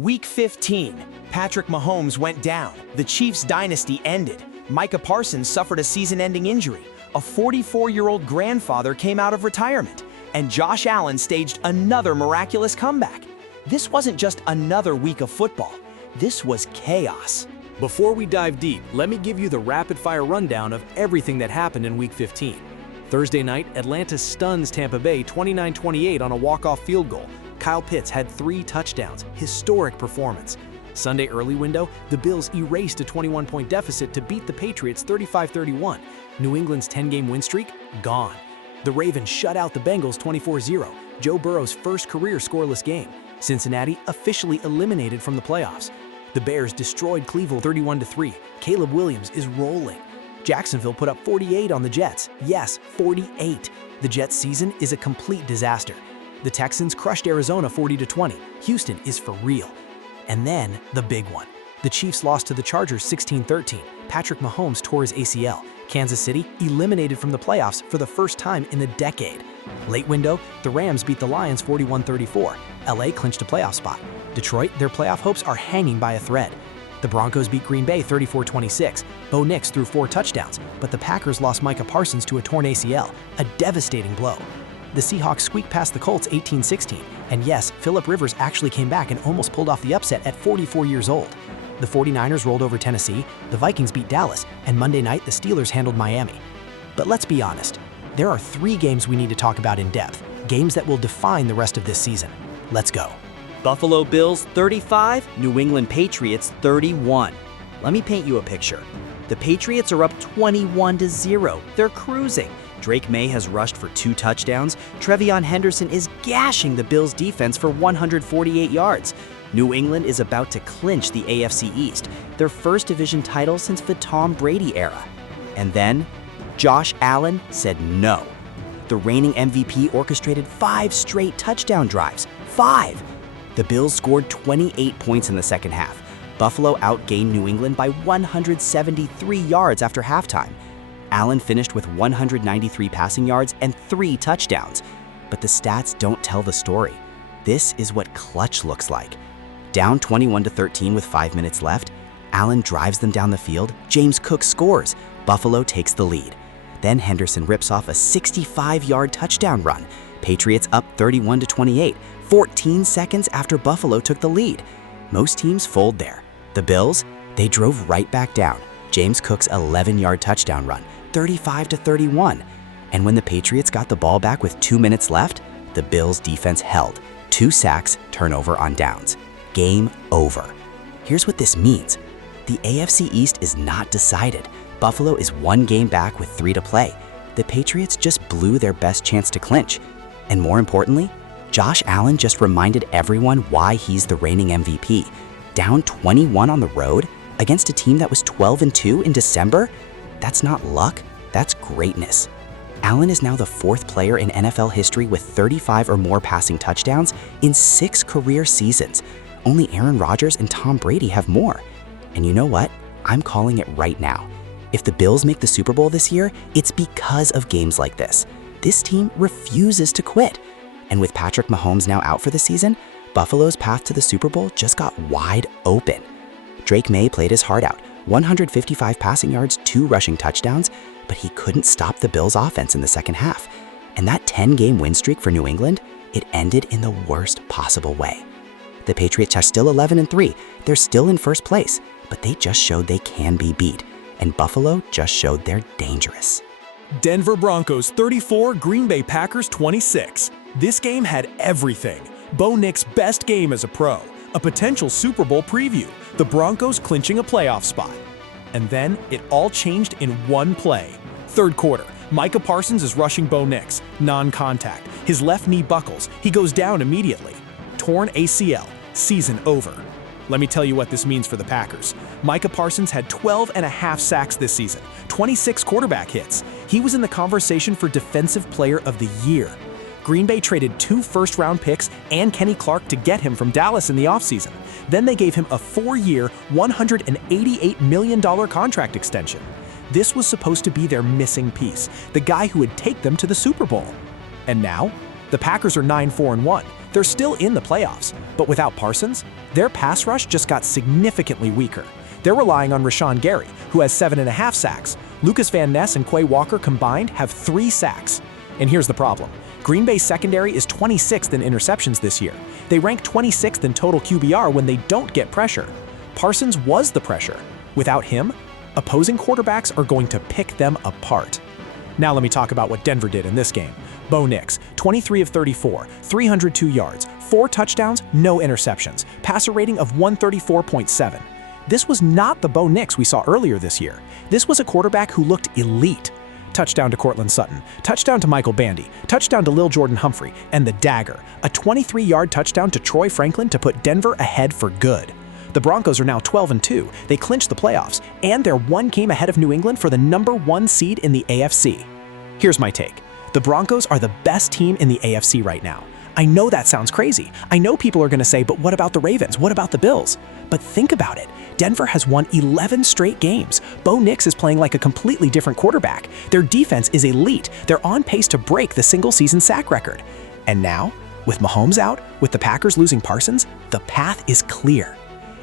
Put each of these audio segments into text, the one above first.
Week 15, Patrick Mahomes went down. The Chiefs' dynasty ended. Micah Parsons suffered a season-ending injury. A 44-year-old grandfather came out of retirement. And Josh Allen staged another miraculous comeback. This wasn't just another week of football. This was chaos. Before we dive deep, let me give you the rapid-fire rundown of everything that happened in Week 15. Thursday night, Atlanta stuns Tampa Bay 29-28 on a walk-off field goal. Kyle Pitts had 3 touchdowns, historic performance. Sunday early window, the Bills erased a 21-point deficit to beat the Patriots 35-31. New England's 10-game win streak, gone. The Ravens shut out the Bengals 24-0, Joe Burrow's first career scoreless game. Cincinnati officially eliminated from the playoffs. The Bears destroyed Cleveland 31-3. Caleb Williams is rolling. Jacksonville put up 48 on the Jets. Yes, 48. The Jets' season is a complete disaster. The Texans crushed Arizona 40-20. Houston is for real. And then, the big one. The Chiefs lost to the Chargers 16-13. Patrick Mahomes tore his ACL. Kansas City eliminated from the playoffs for the first time in a decade. Late window, the Rams beat the Lions 41-34. LA clinched a playoff spot. Detroit, their playoff hopes are hanging by a thread. The Broncos beat Green Bay 34-26. Bo Nix threw 4 touchdowns, but the Packers lost Micah Parsons to a torn ACL, a devastating blow. The Seahawks squeaked past the Colts 18-16. And yes, Phillip Rivers actually came back and almost pulled off the upset at 44 years old. The 49ers rolled over Tennessee, the Vikings beat Dallas, and Monday night the Steelers handled Miami. But let's be honest, there are 3 games we need to talk about in depth, games that will define the rest of this season. Let's go. Buffalo Bills 35, New England Patriots 31. Let me paint you a picture. The Patriots are up 21-0. They're cruising. Drake May has rushed for 2 touchdowns. Trevion Henderson is gashing the Bills' defense for 148 yards. New England is about to clinch the AFC East, their first division title since the Tom Brady era. And then, Josh Allen said no. The reigning MVP orchestrated 5 straight touchdown drives. 5! The Bills scored 28 points in the second half. Buffalo outgained New England by 173 yards after halftime. Allen finished with 193 passing yards and 3 touchdowns. But the stats don't tell the story. This is what clutch looks like. Down 21-13 with 5 minutes left, Allen drives them down the field, James Cook scores, Buffalo takes the lead. Then Henderson rips off a 65-yard touchdown run. Patriots up 31-28, 14 seconds after Buffalo took the lead. Most teams fold there. The Bills, they drove right back down. James Cook's 11-yard touchdown run, 35-31. And when the Patriots got the ball back with 2 minutes left, the Bills' defense held. 2 sacks, turnover on downs. Game over. Here's what this means. The AFC East is not decided. Buffalo is 1 game back with 3 to play. The Patriots just blew their best chance to clinch. And more importantly, Josh Allen just reminded everyone why he's the reigning MVP. Down 21 on the road against a team that was 12-2 in December? That's not luck, that's greatness. Allen is now the 4th player in NFL history with 35 or more passing touchdowns in 6 career seasons. Only Aaron Rodgers and Tom Brady have more. And you know what? I'm calling it right now. If the Bills make the Super Bowl this year, it's because of games like this. This team refuses to quit. And with Patrick Mahomes now out for the season, Buffalo's path to the Super Bowl just got wide open. Drake May played his heart out, 155 passing yards, 2 rushing touchdowns, but he couldn't stop the Bills' offense in the second half. And that 10-game win streak for New England, it ended in the worst possible way. The Patriots are still 11-3. They're still in first place, but they just showed they can be beat. And Buffalo just showed they're dangerous. Denver Broncos 34, Green Bay Packers 26. This game had everything. Bo Nix's best game as a pro, a potential Super Bowl preview, the Broncos clinching a playoff spot. And then it all changed in one play. Third quarter, Micah Parsons is rushing Bo Nix, non-contact. His left knee buckles, he goes down immediately. Torn ACL, season over. Let me tell you what this means for the Packers. Micah Parsons had 12.5 sacks this season, 26 quarterback hits. He was in the conversation for Defensive Player of the Year. Green Bay traded 2 first-round picks and Kenny Clark to get him from Dallas in the offseason. Then they gave him a 4-year, $188 million contract extension. This was supposed to be their missing piece, the guy who would take them to the Super Bowl. And now, the Packers are 9-4-1. they're still in the playoffs. But without Parsons, their pass rush just got significantly weaker. They're relying on Rashawn Gary, who has 7.5 sacks. Lucas Van Ness and Quay Walker combined have 3 sacks. And here's the problem. Green Bay's secondary is 26th in interceptions this year. They rank 26th in total QBR when they don't get pressure. Parsons was the pressure. Without him, opposing quarterbacks are going to pick them apart. Now let me talk about what Denver did in this game. Bo Nix, 23 of 34, 302 yards, 4 touchdowns, no interceptions, passer rating of 134.7. This was not the Bo Nix we saw earlier this year. This was a quarterback who looked elite. Touchdown to Cortland Sutton, touchdown to Michael Bandy, touchdown to Lil Jordan Humphrey, and the dagger, a 23-yard touchdown to Troy Franklin to put Denver ahead for good. The Broncos are now 12-2. They clinched the playoffs, and they're 1 game ahead of New England for the number 1 seed in the AFC. Here's my take. The Broncos are the best team in the AFC right now. I know that sounds crazy. I know people are going to say, but what about the Ravens? What about the Bills? But think about it. Denver has won 11 straight games. Bo Nix is playing like a completely different quarterback. Their defense is elite. They're on pace to break the single-season sack record. And now, with Mahomes out, with the Packers losing Parsons, the path is clear.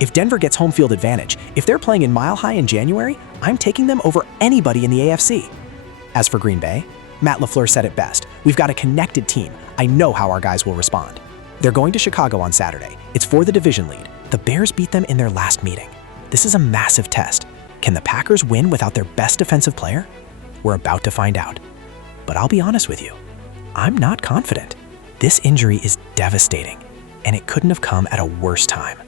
If Denver gets home field advantage, if they're playing in Mile High in January, I'm taking them over anybody in the AFC. As for Green Bay, Matt LaFleur said it best. We've got a connected team. I know how our guys will respond. They're going to Chicago on Saturday. It's for the division lead. The Bears beat them in their last meeting. This is a massive test. Can the Packers win without their best defensive player? We're about to find out. But I'll be honest with you, I'm not confident. This injury is devastating, and it couldn't have come at a worse time.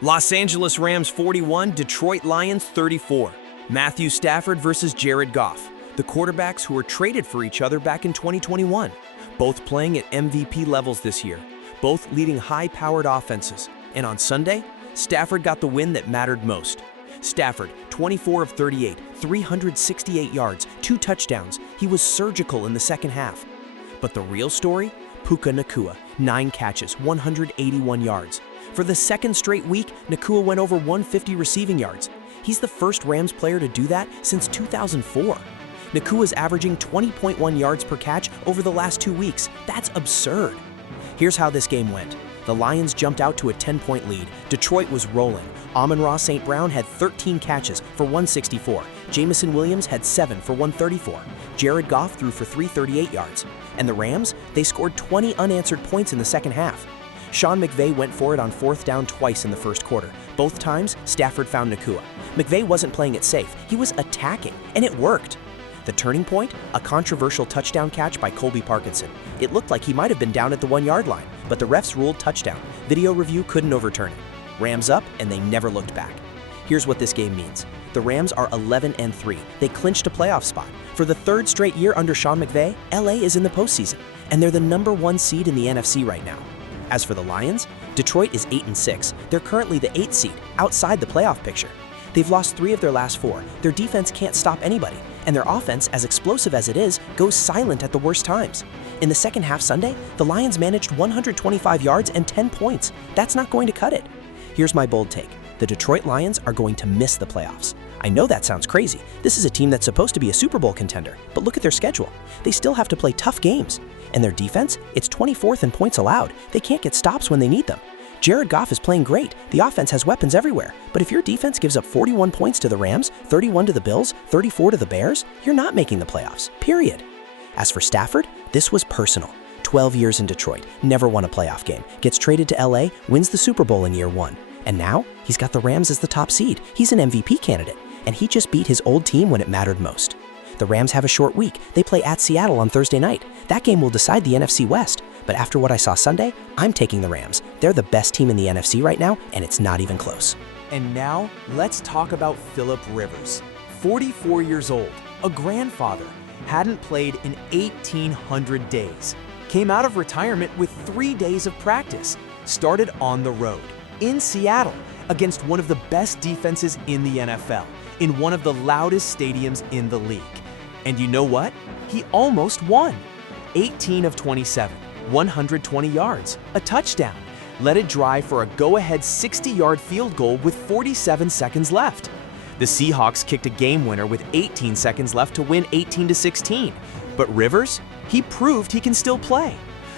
Los Angeles Rams 41, Detroit Lions 34. Matthew Stafford versus Jared Goff, the quarterbacks who were traded for each other back in 2021. Both playing at MVP levels this year, both leading high-powered offenses. And on Sunday, Stafford got the win that mattered most. Stafford, 24 of 38, 368 yards, 2 touchdowns. He was surgical in the second half. But the real story? Puka Nacua, 9 catches, 181 yards. For the second straight week, Nacua went over 150 receiving yards. He's the first Rams player to do that since 2004. Nacua's averaging 20.1 yards per catch over the last 2 weeks. That's absurd. Here's how this game went. The Lions jumped out to a 10-point lead. Detroit was rolling. Amon-Ra St. Brown had 13 catches for 164. Jamison Williams had 7 for 134. Jared Goff threw for 338 yards. And the Rams, they scored 20 unanswered points in the second half. Sean McVay went for it on 4th down twice in the first quarter. Both times, Stafford found Nacua. McVay wasn't playing it safe. He was attacking, and it worked. The turning point? A controversial touchdown catch by Colby Parkinson. It looked like he might have been down at the 1-yard line, but the refs ruled touchdown. Video review couldn't overturn it. Rams up, and they never looked back. Here's what this game means. The Rams are 11-3. They clinched a playoff spot. For the 3rd straight year under Sean McVay, LA is in the postseason, and they're the number 1 seed in the NFC right now. As for the Lions, Detroit is 8-6. They're currently the 8th seed, outside the playoff picture. They've lost 3 of their last 4. Their defense can't stop anybody, and their offense, as explosive as it is, goes silent at the worst times. In the second half Sunday, the Lions managed 125 yards and 10 points. That's not going to cut it. Here's my bold take. The Detroit Lions are going to miss the playoffs. I know that sounds crazy. This is a team that's supposed to be a Super Bowl contender, but look at their schedule. They still have to play tough games. And their defense, it's 24th in points allowed. They can't get stops when they need them. Jared Goff is playing great. The offense has weapons everywhere. But if your defense gives up 41 points to the Rams, 31 to the Bills, 34 to the Bears, you're not making the playoffs, period. As for Stafford, this was personal. 12 years in Detroit, never won a playoff game, gets traded to LA, wins the Super Bowl in year 1. And now, he's got the Rams as the top seed. He's an MVP candidate, and he just beat his old team when it mattered most. The Rams have a short week. They play at Seattle on Thursday night. That game will decide the NFC West. But after what I saw Sunday, I'm taking the Rams. They're the best team in the NFC right now, and it's not even close. And now, let's talk about Philip Rivers. 44 years old, a grandfather, hadn't played in 1,800 days. Came out of retirement with 3 days of practice. Started on the road, in Seattle, against one of the best defenses in the NFL, in one of the loudest stadiums in the league. And you know what? He almost won. 18 of 27, 120 yards, a touchdown. Let it drive for a go-ahead 60-yard field goal with 47 seconds left. The Seahawks kicked a game winner with 18 seconds left to win 18-16. But Rivers, he proved he can still play.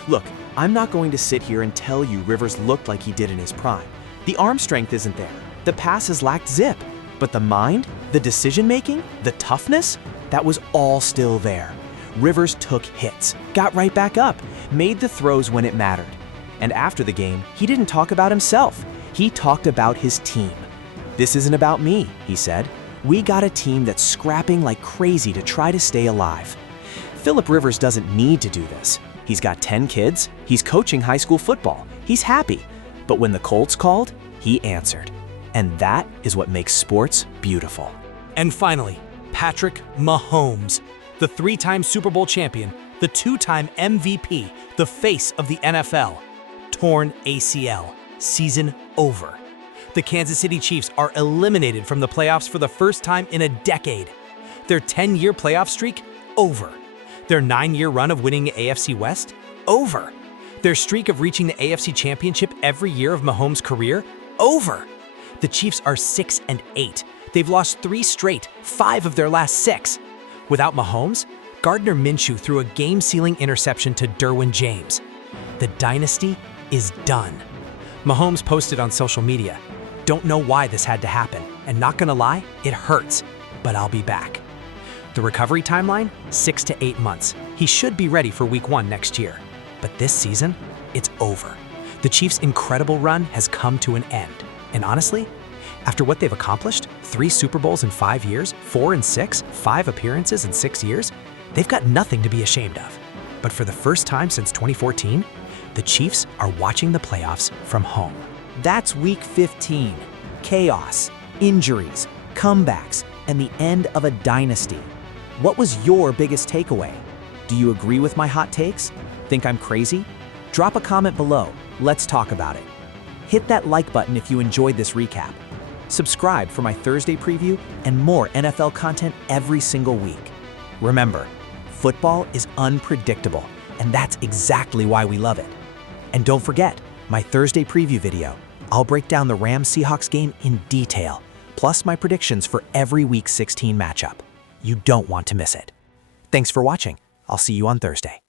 Look, I'm not going to sit here and tell you Rivers looked like he did in his prime. The arm strength isn't there. The passes lacked zip. But the mind, the decision-making, the toughness, that was all still there. Rivers took hits, got right back up, made the throws when it mattered. And after the game, he didn't talk about himself. He talked about his team. "This isn't about me," he said. "We got a team that's scrapping like crazy to try to stay alive." Philip Rivers doesn't need to do this. He's got 10 kids, he's coaching high school football, he's happy. But when the Colts called, he answered. And that is what makes sports beautiful. And finally, Patrick Mahomes, the 3-time Super Bowl champion, the 2-time MVP, the face of the NFL. Torn ACL, season over. The Kansas City Chiefs are eliminated from the playoffs for the first time in a decade. Their 10-year playoff streak, over. Their 9-year run of winning the AFC West, over. Their streak of reaching the AFC Championship every year of Mahomes' career, over. The Chiefs are 6-8. They've lost 3 straight, 5 of their last 6. Without Mahomes, Gardner Minshew threw a game-sealing interception to Derwin James. The dynasty is done. Mahomes posted on social media, "Don't know why this had to happen, and not gonna lie, it hurts, but I'll be back." The recovery timeline, 6 to 8 months. He should be ready for week 1 next year. But this season, it's over. The Chiefs' incredible run has come to an end. And honestly, after what they've accomplished, 3 Super Bowls in 5 years, 4 and 6, 5 appearances in 6 years, they've got nothing to be ashamed of. But for the first time since 2014, the Chiefs are watching the playoffs from home. That's week 15. Chaos, injuries, comebacks, and the end of a dynasty. What was your biggest takeaway? Do you agree with my hot takes? Think I'm crazy? Drop a comment below. Let's talk about it. Hit that like button if you enjoyed this recap. Subscribe for my Thursday preview and more NFL content every single week. Remember, football is unpredictable, and that's exactly why we love it. And don't forget, my Thursday preview video. I'll break down the Rams-Seahawks game in detail, plus my predictions for every Week 16 matchup. You don't want to miss it. Thanks for watching. I'll see you on Thursday.